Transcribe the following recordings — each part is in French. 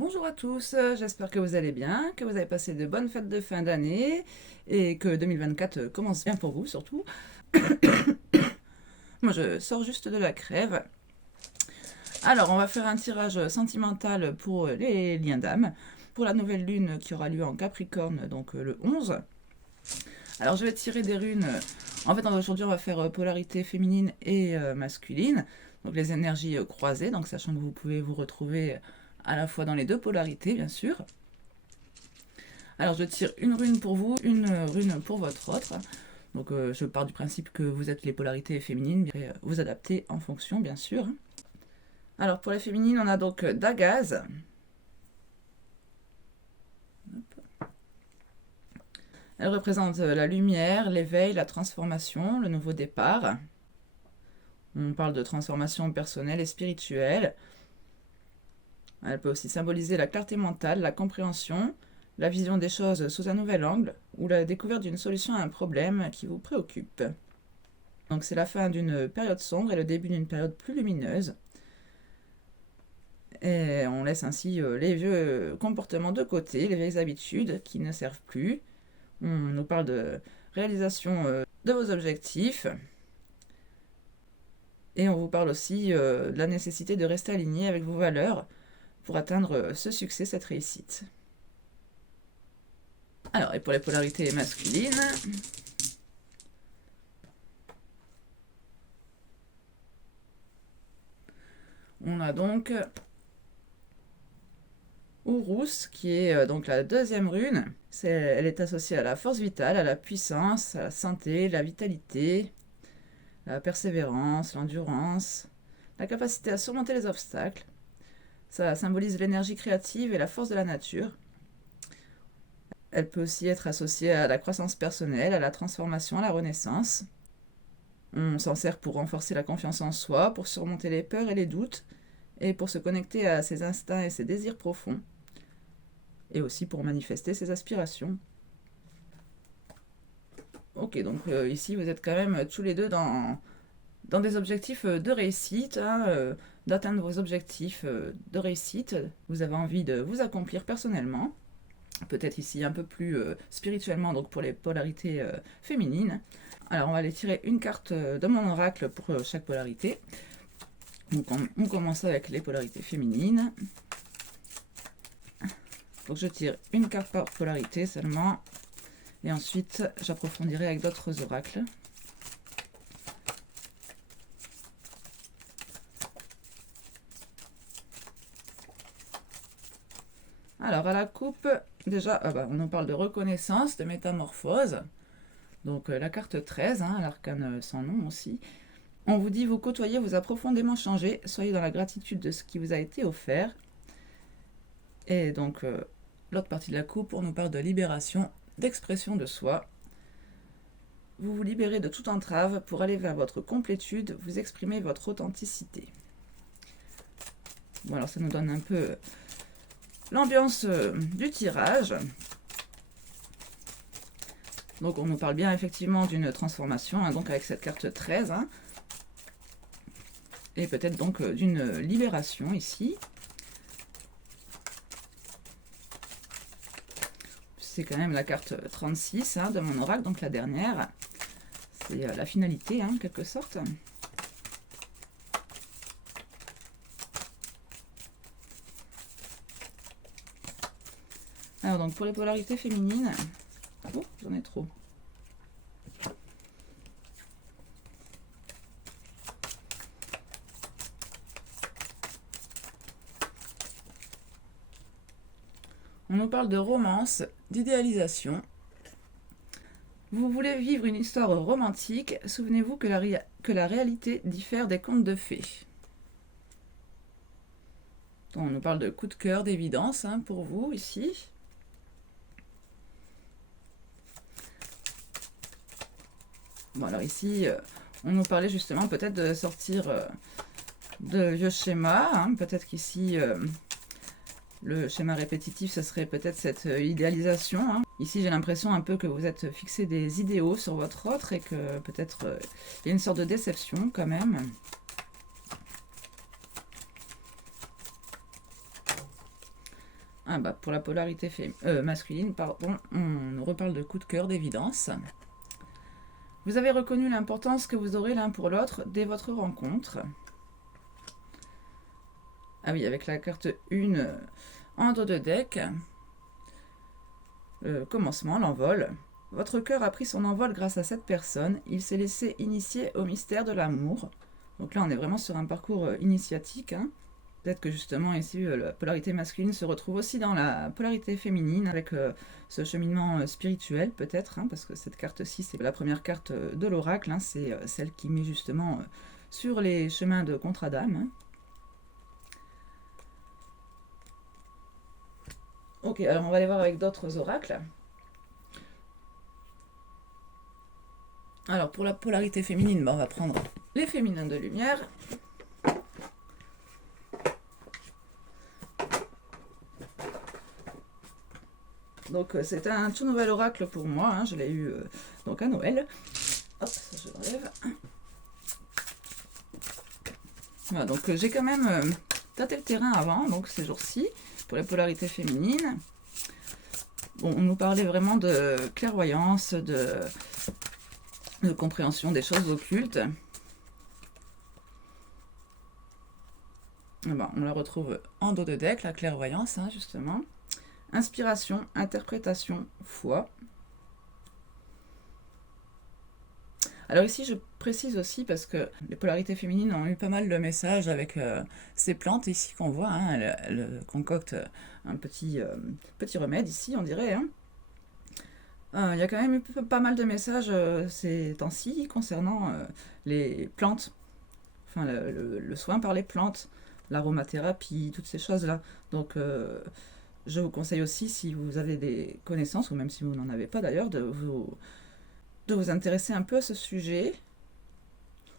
Bonjour à tous, j'espère que vous allez bien, que vous avez passé de bonnes fêtes de fin d'année et que 2024 commence bien pour vous surtout. Moi je sors juste de la crève. Alors on va faire un tirage sentimental pour les liens d'âme, pour la nouvelle lune qui aura lieu en Capricorne, donc le 11. Alors je vais tirer des runes, en fait aujourd'hui on va faire polarité féminine et masculine, donc les énergies croisées, donc sachant que vous pouvez vous retrouver à la fois dans les deux polarités bien sûr. Alors je tire une rune pour vous, une rune pour votre autre. Donc je pars du principe que vous êtes les polarités féminines, mais vous adaptez en fonction bien sûr. Alors pour les féminines, on a donc Dagaz. Elle représente la lumière, l'éveil, la transformation, le nouveau départ. On parle de transformation personnelle et spirituelle. Elle peut aussi symboliser la clarté mentale, la compréhension, la vision des choses sous un nouvel angle ou la découverte d'une solution à un problème qui vous préoccupe. Donc c'est la fin d'une période sombre et le début d'une période plus lumineuse. Et on laisse ainsi les vieux comportements de côté, les vieilles habitudes qui ne servent plus. On nous parle de réalisation de vos objectifs. Et on vous parle aussi de la nécessité de rester aligné avec vos valeurs pour atteindre ce succès, cette réussite. Alors, et pour les polarités masculines, on a donc Urus, qui est donc la deuxième rune. Elle est associée à la force vitale, à la puissance, à la santé, la vitalité, la persévérance, l'endurance, la capacité à surmonter les obstacles. Ça symbolise l'énergie créative et la force de la nature. Elle peut aussi être associée à la croissance personnelle, à la transformation, à la renaissance. On s'en sert pour renforcer la confiance en soi, pour surmonter les peurs et les doutes, et pour se connecter à ses instincts et ses désirs profonds, et aussi pour manifester ses aspirations. Ok, donc ici vous êtes quand même tous les deux dans des objectifs de réussite, d'atteindre vos objectifs de réussite. Vous avez envie de vous accomplir personnellement, peut-être ici un peu plus spirituellement, donc pour les polarités féminines. Alors on va aller tirer une carte de mon oracle pour chaque polarité. Donc on commence avec les polarités féminines. Donc je tire une carte par polarité seulement. Et ensuite j'approfondirai avec d'autres oracles. Alors à la coupe, déjà on nous parle de reconnaissance, de métamorphose. Donc la carte 13, l'arcane sans nom aussi. On vous dit, vous côtoyez, vous a profondément changé, soyez dans la gratitude de ce qui vous a été offert. Et donc l'autre partie de la coupe, on nous parle de libération, d'expression de soi. Vous vous libérez de toute entrave pour aller vers votre complétude, vous exprimez votre authenticité. Bon alors ça nous donne un peu l'ambiance du tirage. Donc on nous parle bien effectivement d'une transformation, donc avec cette carte 13. Et peut-être donc d'une libération ici. C'est quand même la carte 36 de mon oracle, donc la dernière. C'est la finalité, en quelque sorte. Alors donc pour les polarités féminines... Oh, j'en ai trop. On nous parle de romance, d'idéalisation. Vous voulez vivre une histoire romantique, souvenez-vous que la réalité diffère des contes de fées. Donc on nous parle de coup de cœur, d'évidence pour vous ici. Bon alors ici, on nous parlait justement peut-être de sortir de vieux schémas. Peut-être qu'ici... le schéma répétitif, ce serait peut-être cette idéalisation. Ici, j'ai l'impression un peu que vous êtes fixé des idéaux sur votre autre et que peut-être il y a une sorte de déception quand même. Ah bah pour la polarité masculine, pardon, on reparle de coup de cœur, d'évidence. Vous avez reconnu l'importance que vous aurez l'un pour l'autre dès votre rencontre. Ah oui, avec la carte 1 en dos de deck. Le commencement, l'envol. Votre cœur a pris son envol grâce à cette personne. Il s'est laissé initier au mystère de l'amour. Donc là, on est vraiment sur un parcours initiatique. Hein. Peut-être que justement, ici, la polarité masculine se retrouve aussi dans la polarité féminine, avec ce cheminement spirituel, peut-être, hein, parce que cette carte-ci, c'est la première carte de l'oracle. Hein, c'est celle qui met justement sur les chemins de contrat d'âme. Hein. Ok, alors on va aller voir avec d'autres oracles. Alors pour la polarité féminine, on va prendre les féminins de lumière. Donc c'est un tout nouvel oracle pour moi, hein, je l'ai eu donc à Noël. Hop, ça je l'enlève. Voilà, donc j'ai quand même tâté le terrain avant, donc ces jours-ci, pour les polarités féminines. Bon, on nous parlait vraiment de clairvoyance, de compréhension des choses occultes. Bon, on la retrouve en dos de deck, la clairvoyance, hein, justement. Inspiration, interprétation, foi. Alors ici, je précise aussi, parce que les polarités féminines ont eu pas mal de messages avec ces plantes ici qu'on voit. Hein, elle concocte un petit remède ici, on dirait. Hein. Il y a quand même eu pas mal de messages ces temps-ci concernant les plantes, enfin le soin par les plantes, l'aromathérapie, toutes ces choses-là. Donc je vous conseille aussi, si vous avez des connaissances, ou même si vous n'en avez pas d'ailleurs, de vous intéresser un peu à ce sujet.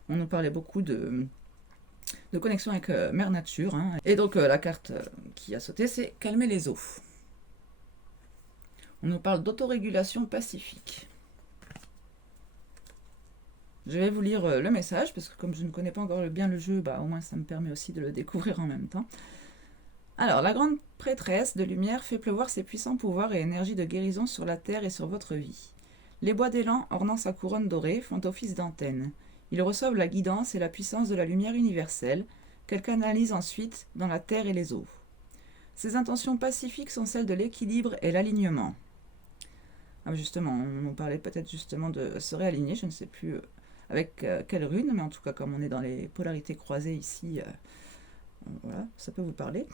On nous parlait beaucoup de connexion avec Mère Nature. Hein. Et donc la carte qui a sauté, c'est calmer les eaux. On nous parle d'autorégulation pacifique. Je vais vous lire le message, parce que comme je ne connais pas encore bien le jeu, bah, au moins ça me permet aussi de le découvrir en même temps. Alors, la grande prêtresse de lumière fait pleuvoir ses puissants pouvoirs et énergies de guérison sur la terre et sur votre vie. Les bois d'élan ornant sa couronne dorée font office d'antenne. Ils reçoivent la guidance et la puissance de la lumière universelle, qu'elle canalise ensuite dans la terre et les eaux. Ses intentions pacifiques sont celles de l'équilibre et l'alignement. Ah, justement, on nous parlait peut-être justement de se réaligner, je ne sais plus avec quelle rune, mais en tout cas, comme on est dans les polarités croisées ici, voilà, ça peut vous parler.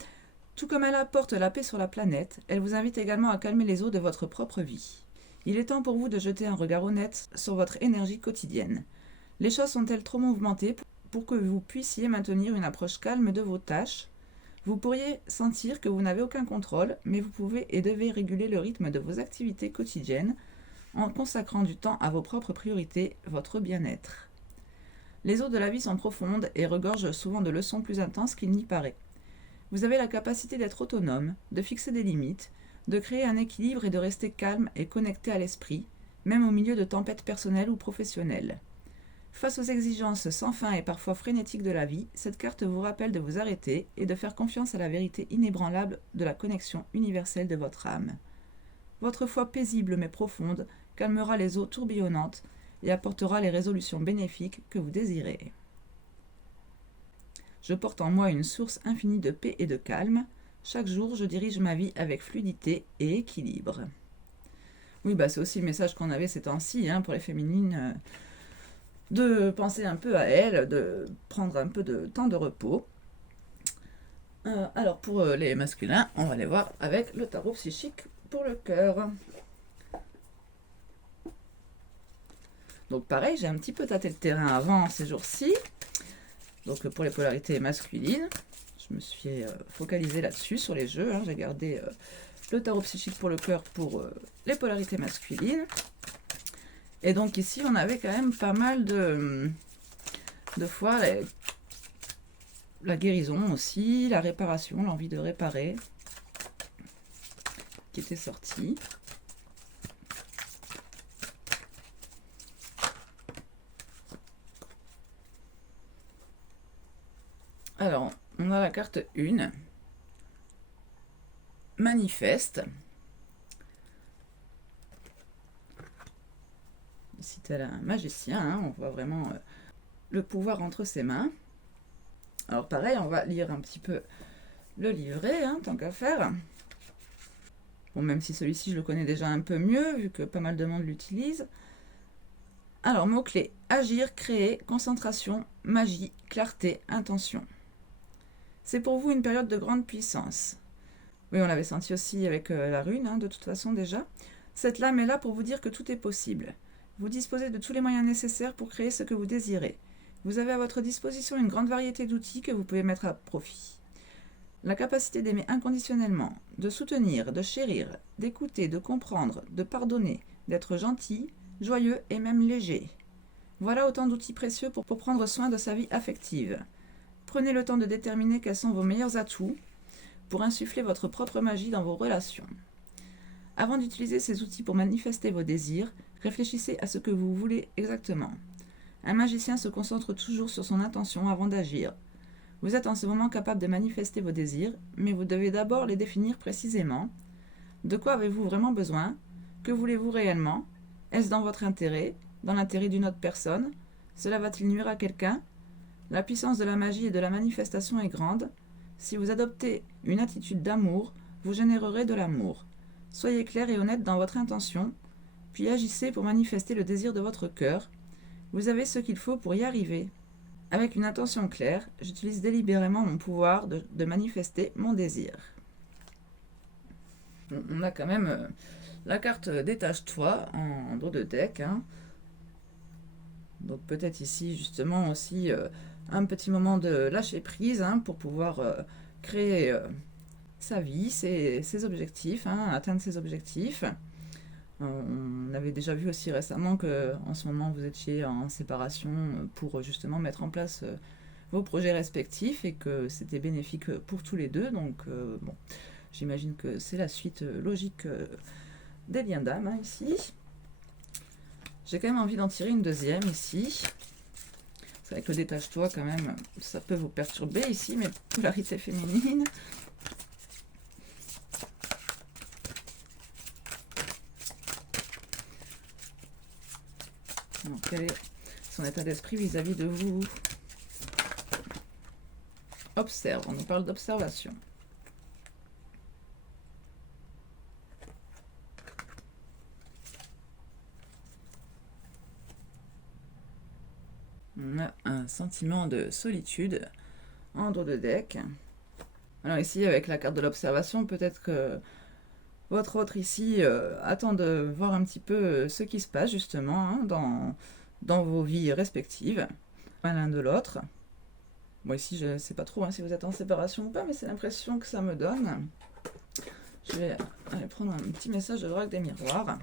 Tout comme elle apporte la paix sur la planète, elle vous invite également à calmer les eaux de votre propre vie. Il est temps pour vous de jeter un regard honnête sur votre énergie quotidienne. Les choses sont-elles trop mouvementées pour que vous puissiez maintenir une approche calme de vos tâches ? Vous pourriez sentir que vous n'avez aucun contrôle, mais vous pouvez et devez réguler le rythme de vos activités quotidiennes en consacrant du temps à vos propres priorités, votre bien-être. Les eaux de la vie sont profondes et regorgent souvent de leçons plus intenses qu'il n'y paraît. Vous avez la capacité d'être autonome, de fixer des limites, de créer un équilibre et de rester calme et connecté à l'esprit, même au milieu de tempêtes personnelles ou professionnelles. Face aux exigences sans fin et parfois frénétiques de la vie, cette carte vous rappelle de vous arrêter et de faire confiance à la vérité inébranlable de la connexion universelle de votre âme. Votre foi paisible mais profonde calmera les eaux tourbillonnantes et apportera les résolutions bénéfiques que vous désirez. Je porte en moi une source infinie de paix et de calme. Chaque jour, je dirige ma vie avec fluidité et équilibre. Oui, bah c'est aussi le message qu'on avait ces temps-ci, hein, pour les féminines, de penser un peu à elles, de prendre un peu de temps de repos. Alors pour les masculins, on va les voir avec le tarot psychique pour le cœur. Donc pareil, j'ai un petit peu tâté le terrain avant ces jours-ci. Donc pour les polarités masculines, je me suis focalisée là-dessus, sur les jeux. Hein. J'ai gardé le tarot psychique pour le cœur pour les polarités masculines. Et donc ici, on avait quand même pas mal de fois la guérison aussi, la réparation, l'envie de réparer, qui était sortie. Alors, on a la carte 1. manifeste. Ici, tel un magicien, hein, on voit vraiment le pouvoir entre ses mains. Alors pareil, on va lire un petit peu le livret, hein, tant qu'à faire. Bon, même si celui-ci, je le connais déjà un peu mieux, vu que pas mal de monde l'utilise. Alors, mots-clés: agir, créer, concentration, magie, clarté, intention. C'est pour vous une période de grande puissance. Oui, on l'avait senti aussi avec la rune, hein, de toute façon déjà. Cette lame est là pour vous dire que tout est possible. Vous disposez de tous les moyens nécessaires pour créer ce que vous désirez. Vous avez à votre disposition une grande variété d'outils que vous pouvez mettre à profit. La capacité d'aimer inconditionnellement, de soutenir, de chérir, d'écouter, de comprendre, de pardonner, d'être gentil, joyeux et même léger. Voilà autant d'outils précieux pour prendre soin de sa vie affective. Prenez le temps de déterminer quels sont vos meilleurs atouts pour insuffler votre propre magie dans vos relations. Avant d'utiliser ces outils pour manifester vos désirs, réfléchissez à ce que vous voulez exactement. Un magicien se concentre toujours sur son intention avant d'agir. Vous êtes en ce moment capable de manifester vos désirs, mais vous devez d'abord les définir précisément. De quoi avez-vous vraiment besoin? Que voulez-vous réellement? Est-ce dans votre intérêt? Dans l'intérêt d'une autre personne? Cela va-t-il nuire à quelqu'un? La puissance de la magie et de la manifestation est grande. Si vous adoptez une attitude d'amour, vous générerez de l'amour. Soyez clair et honnête dans votre intention, puis agissez pour manifester le désir de votre cœur. Vous avez ce qu'il faut pour y arriver. Avec une intention claire, j'utilise délibérément mon pouvoir de manifester mon désir. On a quand même la carte Détache-toi en dos de deck. Hein. Donc peut-être ici justement aussi un petit moment de lâcher prise, hein, pour pouvoir créer sa vie, ses objectifs, hein, atteindre ses objectifs. On avait déjà vu aussi récemment que en ce moment vous étiez en séparation pour justement mettre en place vos projets respectifs et que c'était bénéfique pour tous les deux. Donc bon, j'imagine que c'est la suite logique des liens d'âme, hein, ici. J'ai quand même envie d'en tirer une deuxième ici. C'est vrai que le détache-toi quand même, ça peut vous perturber ici, mais polarité féminine. Alors, quel est son état d'esprit vis-à-vis de vous? Observe, on nous parle d'observation. On a un sentiment de solitude en dos de deck. Alors ici, avec la carte de l'observation, peut-être que votre autre ici attend de voir un petit peu ce qui se passe justement, hein, dans vos vies respectives, l'un de l'autre. Bon, ici, je ne sais pas trop, hein, si vous êtes en séparation ou pas, mais c'est l'impression que ça me donne. Je vais aller prendre un petit message de l'oracle des miroirs.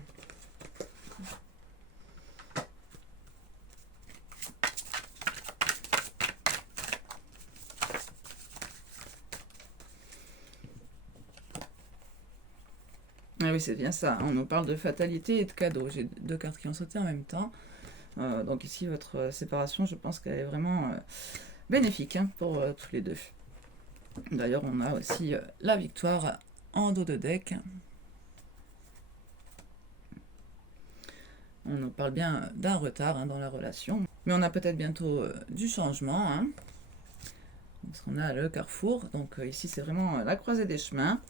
Ah oui, c'est bien ça. On nous parle de fatalité et de cadeau. J'ai deux cartes qui ont sauté en même temps. Donc ici, votre séparation, je pense qu'elle est vraiment bénéfique, hein, pour tous les deux. D'ailleurs, on a aussi la victoire en dos de deck. On nous parle bien d'un retard, hein, dans la relation. Mais on a peut-être bientôt du changement. Hein. Parce qu'on a le carrefour. Donc ici, c'est vraiment la croisée des chemins.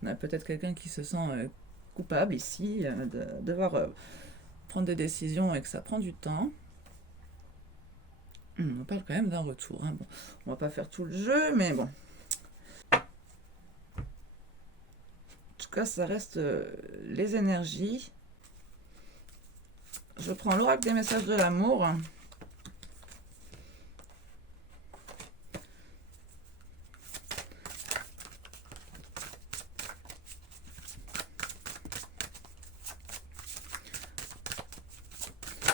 On a peut-être quelqu'un qui se sent coupable ici, de devoir prendre des décisions et que ça prend du temps. On parle quand même d'un retour. Hein. Bon, on va pas faire tout le jeu, mais bon. En tout cas, ça reste les énergies. Je prends l'oracle des messages de l'amour.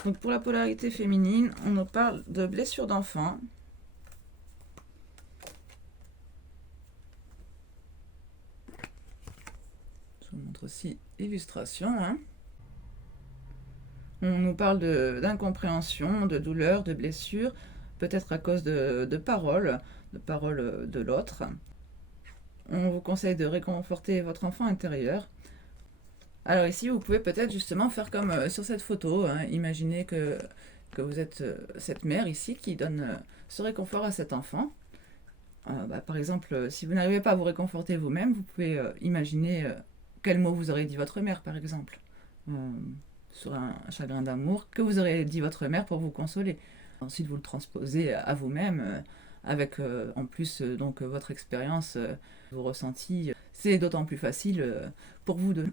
Donc pour la polarité féminine, on nous parle de blessures d'enfant. Je vous montre aussi illustration. Hein. On nous parle d'incompréhension, de douleur, de blessures, peut-être à cause de paroles de l'autre. on vous conseille de réconforter votre enfant intérieur. Alors ici, vous pouvez peut-être justement faire comme sur cette photo, hein. Imaginez que vous êtes cette mère ici qui donne ce réconfort à cet enfant. Par exemple, si vous n'arrivez pas à vous réconforter vous-même, vous pouvez imaginer quel mot vous aurez dit votre mère, par exemple, sur un chagrin d'amour, que vous aurez dit votre mère pour vous consoler. Ensuite, vous le transposez à vous-même, avec en plus donc votre expérience, vos ressentis. C'est d'autant plus facile pour vous de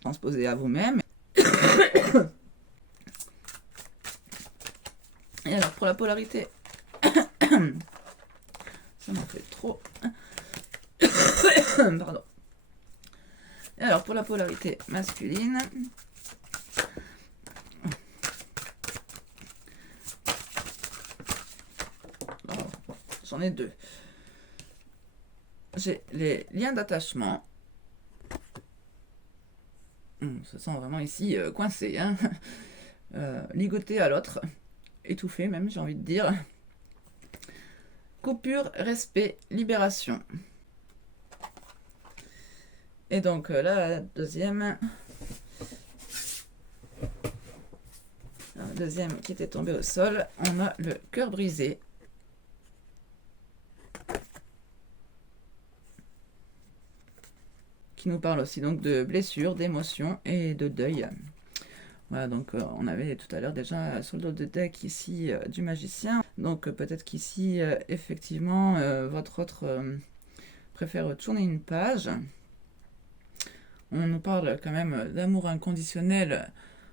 transposer à vous-même. Et alors, pour la polarité, ça m'en fait trop. Pardon. Et alors, pour la polarité masculine, j'en ai deux. J'ai les liens d'attachement. On se sent vraiment ici coincé, hein. Ligoté à l'autre, étouffé même, j'ai envie de dire. Coupure, respect, libération. Et donc la deuxième qui était tombée au sol, on a le cœur brisé. Qui nous parle aussi donc de blessures, d'émotions et de deuil. Voilà, donc on avait tout à l'heure déjà sur le dos de deck ici du magicien. Donc peut-être qu'ici, effectivement, votre autre préfère tourner une page. On nous parle quand même d'amour inconditionnel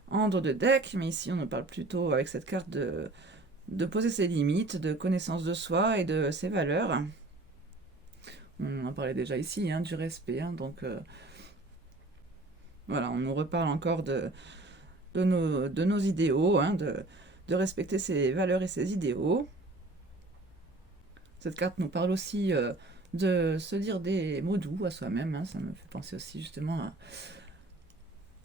en dos de deck, mais ici on nous parle plutôt avec cette carte de poser ses limites, de connaissance de soi et de ses valeurs. On en parlait déjà ici, hein, du respect, hein, donc voilà, on nous reparle encore de nos idéaux, hein, de respecter ses valeurs et ses idéaux. Cette carte nous parle aussi de se dire des mots doux à soi-même, hein, ça me fait penser aussi justement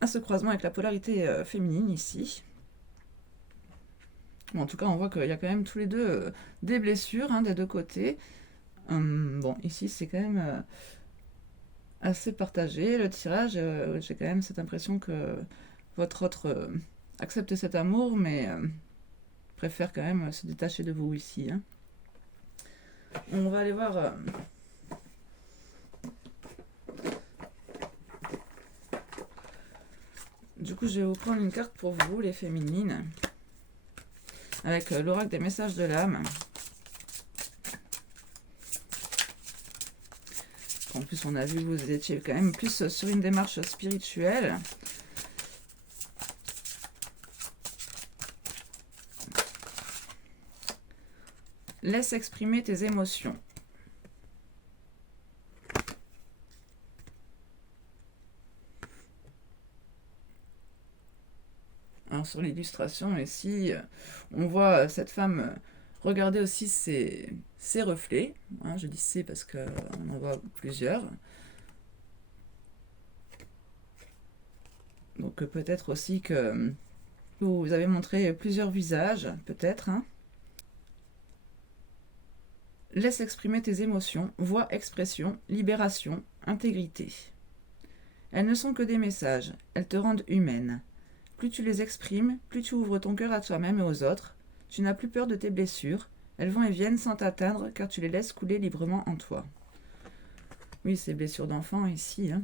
à ce croisement avec la polarité féminine ici. Bon, en tout cas, on voit qu'il y a quand même tous les deux des blessures, hein, des deux côtés. Bon, ici, c'est quand même assez partagé, le tirage. J'ai quand même cette impression que votre autre accepte cet amour, mais préfère quand même se détacher de vous ici, hein. On va aller voir... Du coup, je vais vous prendre une carte pour vous, les féminines, avec l'oracle des messages de l'âme. En plus, on a vu que vous étiez quand même plus sur une démarche spirituelle. Laisse exprimer tes émotions. Alors sur l'illustration ici, on voit cette femme regarder aussi ses reflets. Hein, je dis c'est parce qu'on en voit plusieurs. Donc peut-être aussi que vous avez montré plusieurs visages, peut-être, hein. Laisse exprimer tes émotions, voix, expression, libération, intégrité. Elles ne sont que des messages, elles te rendent humaine. Plus tu les exprimes, plus tu ouvres ton cœur à toi-même et aux autres. Tu n'as plus peur de tes blessures, elles vont et viennent sans t'atteindre car tu les laisses couler librement en toi. Oui, ces blessures d'enfant ici, hein.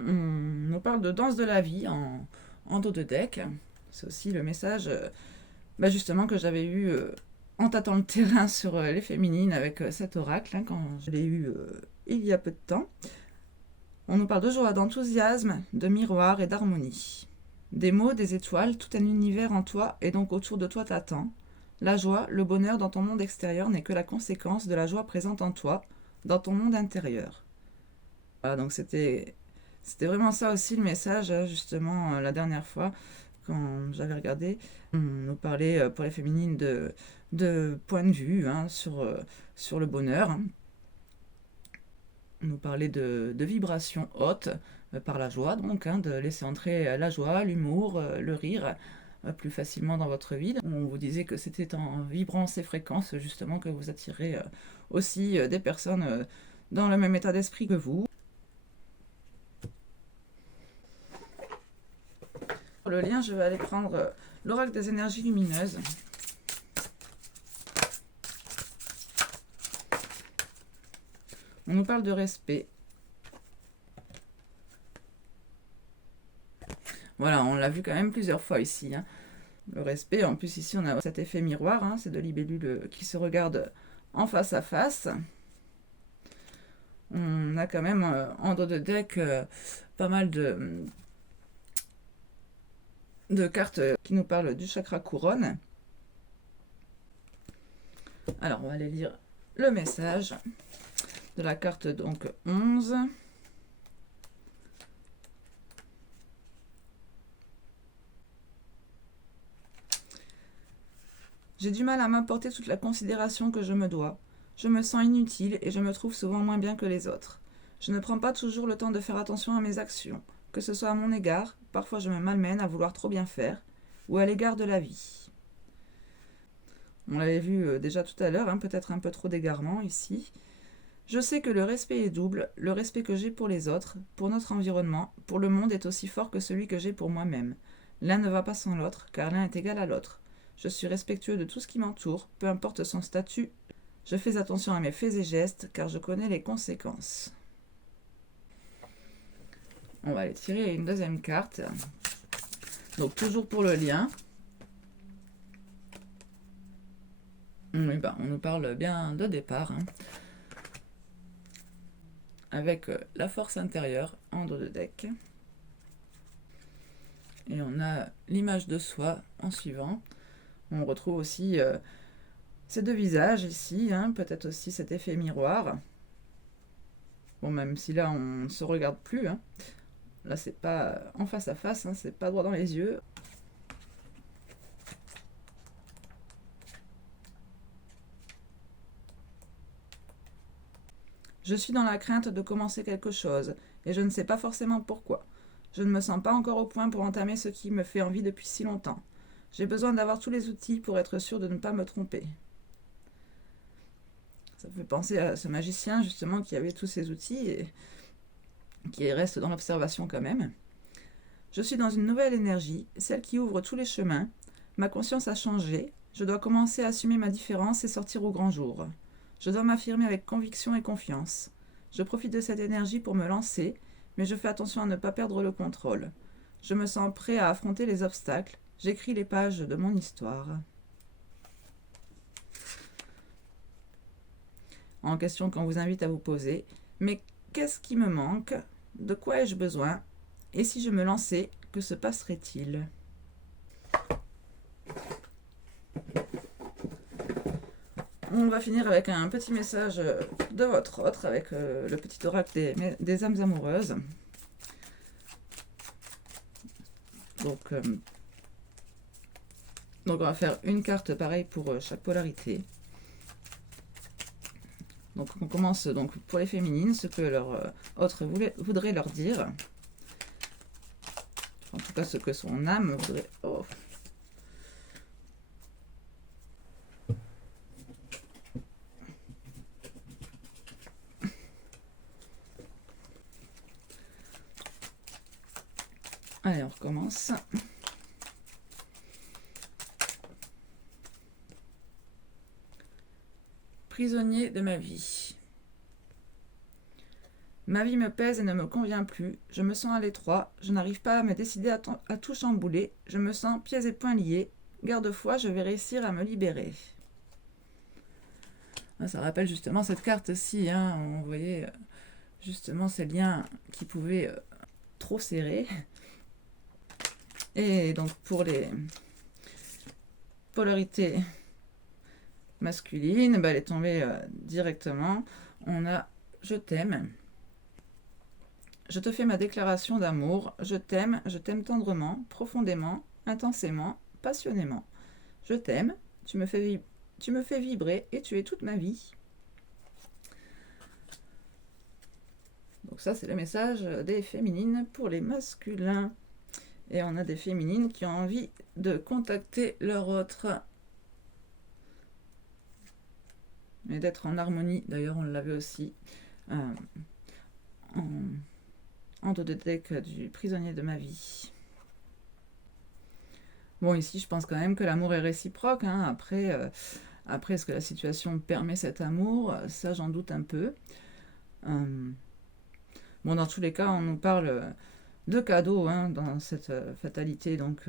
On nous parle de danse de la vie en dos de deck. C'est aussi le message justement que j'avais eu en tâtant le terrain sur les féminines avec cet oracle, hein, quand je l'ai eu il y a peu de temps. On nous parle de joie, d'enthousiasme, de miroir et d'harmonie. Des mots, des étoiles, tout un univers en toi et donc autour de toi t'attend. La joie, le bonheur dans ton monde extérieur n'est que la conséquence de la joie présente en toi, dans ton monde intérieur. Voilà, donc c'était vraiment ça aussi le message, justement, la dernière fois, quand j'avais regardé. On nous parlait pour les féminines de point de vue, hein, sur le bonheur, hein. On nous parlait de vibrations hautes par la joie, donc, hein, de laisser entrer la joie, l'humour, le rire plus facilement dans votre vie. On vous disait que c'était en vibrant ces fréquences justement que vous attirez aussi des personnes dans le même état d'esprit que vous. Pour le lien, je vais aller prendre l'oracle des énergies lumineuses. On nous parle de respect. Voilà, on l'a vu quand même plusieurs fois ici. Hein. Le respect, en plus ici on a cet effet miroir, hein, c'est deux libellules qui se regardent en face à face. On a quand même en dos de deck pas mal de cartes qui nous parlent du chakra couronne. Alors on va aller lire le message de la carte donc 11. J'ai du mal à m'apporter toute la considération que je me dois. Je me sens inutile et je me trouve souvent moins bien que les autres. Je ne prends pas toujours le temps de faire attention à mes actions, que ce soit à mon égard, parfois je me malmène à vouloir trop bien faire, ou à l'égard de la vie. On l'avait vu déjà tout à l'heure, hein, peut-être un peu trop d'égarement ici. Je sais que le respect est double, le respect que j'ai pour les autres, pour notre environnement, pour le monde est aussi fort que celui que j'ai pour moi-même. L'un ne va pas sans l'autre, car l'un est égal à l'autre. Je suis respectueux de tout ce qui m'entoure, peu importe son statut. Je fais attention à mes faits et gestes, car je connais les conséquences. On va aller tirer une deuxième carte. Donc toujours pour le lien. Oui, on nous parle bien de départ. Hein. Avec la force intérieure en dos de deck. Et on a l'image de soi en suivant. On retrouve aussi ces deux visages ici, hein, peut-être aussi cet effet miroir. Bon, même si là, on ne se regarde plus. Hein. Là, c'est pas en face à face, hein, c'est pas droit dans les yeux. Je suis dans la crainte de commencer quelque chose, et je ne sais pas forcément pourquoi. Je ne me sens pas encore au point pour entamer ce qui me fait envie depuis si longtemps. J'ai besoin d'avoir tous les outils pour être sûr de ne pas me tromper. Ça fait penser à ce magicien, justement, qui avait tous ces outils et qui reste dans l'observation quand même. Je suis dans une nouvelle énergie, celle qui ouvre tous les chemins. Ma conscience a changé. Je dois commencer à assumer ma différence et sortir au grand jour. Je dois m'affirmer avec conviction et confiance. Je profite de cette énergie pour me lancer, mais je fais attention à ne pas perdre le contrôle. Je me sens prêt à affronter les obstacles. J'écris les pages de mon histoire. En question qu'on vous invite à vous poser, mais qu'est-ce qui me manque? De quoi ai-je besoin? Et si je me lançais, que se passerait-il? On va finir avec un petit message de votre autre, avec le petit oracle des âmes amoureuses. Donc on va faire une carte pareille pour chaque polarité. Donc on commence donc pour les féminines, ce que leur autre voudrait leur dire. En tout cas ce que son âme voudrait... Oh. Allez, on recommence. Prisonnier de ma vie. Ma vie me pèse et ne me convient plus. Je me sens à l'étroit. Je n'arrive pas à me décider à tout chambouler. Je me sens pieds et poings liés. Garde-foi, je vais réussir à me libérer. Ça rappelle justement cette carte-ci. Hein. On voyait justement ces liens qui pouvaient trop serrer. Et donc pour les polarités masculines, elle est tombée directement. On a « Je t'aime ». Je te fais ma déclaration d'amour. Je t'aime tendrement, profondément, intensément, passionnément. Je t'aime, tu me fais vibrer et tu es toute ma vie. Donc ça, c'est le message des féminines pour les masculins. Et on a des féminines qui ont envie de contacter leur autre. Et d'être en harmonie. D'ailleurs, on l'avait aussi en dos de deck du prisonnier de ma vie. Bon, ici, je pense quand même que l'amour est réciproque. Hein. Après, est-ce que la situation permet cet amour? Ça, j'en doute un peu. Bon, dans tous les cas, on nous parle de cadeaux hein, dans cette fatalité. Donc,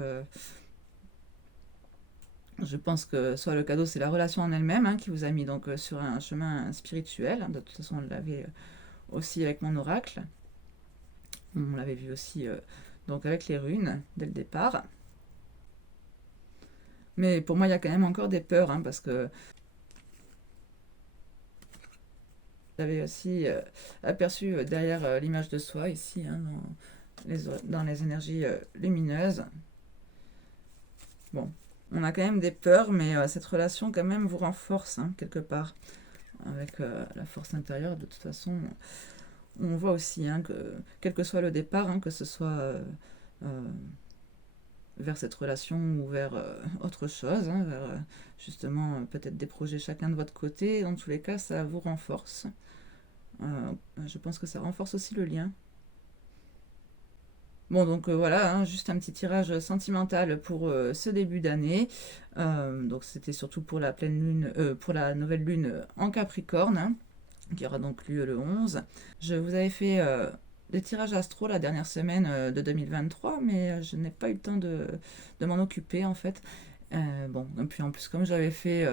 je pense que soit le cadeau, c'est la relation en elle-même hein, qui vous a mis donc, sur un chemin spirituel. De toute façon, on l'avait aussi avec mon oracle. On l'avait vu aussi donc avec les runes dès le départ. Mais pour moi, il y a quand même encore des peurs, hein, parce que j'avais aussi aperçu derrière l'image de soi, ici, hein, dans les énergies lumineuses. Bon, on a quand même des peurs, mais cette relation, quand même, vous renforce, hein, quelque part, avec la force intérieure. De toute façon, on voit aussi, hein, que, quel que soit le départ, hein, que ce soit vers cette relation ou vers autre chose, hein, vers justement peut-être des projets chacun de votre côté. Dans tous les cas, ça vous renforce. Je pense que ça renforce aussi le lien. Bon, donc voilà, hein, juste un petit tirage sentimental pour ce début d'année. Donc c'était surtout pour la pleine lune, pour la nouvelle lune en Capricorne, hein, qui aura donc lieu le 11. Je vous avais fait des tirages astro la dernière semaine de 2023, mais je n'ai pas eu le temps de m'en occuper en fait. Bon, et puis en plus, comme j'avais fait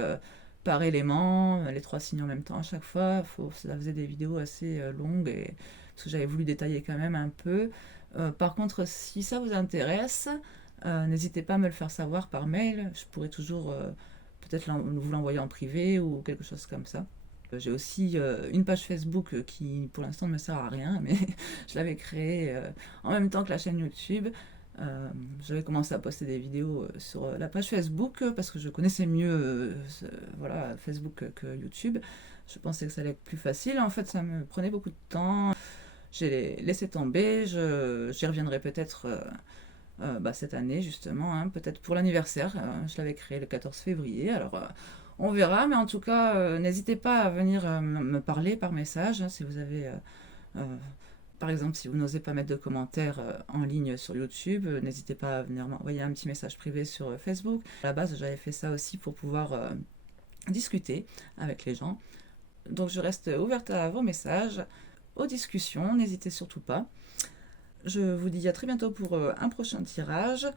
par élément, les 3 signes en même temps à chaque fois, ça faisait des vidéos assez longues, et, parce que j'avais voulu détailler quand même un peu. Par contre, si ça vous intéresse, n'hésitez pas à me le faire savoir par mail. Je pourrais toujours peut-être vous l'envoyer en privé ou quelque chose comme ça. J'ai aussi une page Facebook qui pour l'instant ne me sert à rien, mais je l'avais créée en même temps que la chaîne YouTube. J'avais commencé à poster des vidéos sur la page Facebook parce que je connaissais mieux voilà, Facebook que YouTube. Je pensais que ça allait être plus facile. En fait, ça me prenait beaucoup de temps. J'ai laissé tomber. J'y reviendrai peut-être cette année, justement. Hein, peut-être pour l'anniversaire. Je l'avais créé le 14 février. Alors, on verra. Mais en tout cas, n'hésitez pas à venir me parler par message. Hein, si vous avez... par exemple, si vous n'osez pas mettre de commentaires en ligne sur YouTube, n'hésitez pas à venir m'envoyer un petit message privé sur Facebook. À la base, j'avais fait ça aussi pour pouvoir discuter avec les gens. Donc, je reste ouverte à vos messages, aux discussions, n'hésitez surtout pas. Je vous dis à très bientôt pour un prochain tirage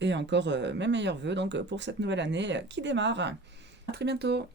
et encore mes meilleurs vœux donc, pour cette nouvelle année qui démarre. À très bientôt!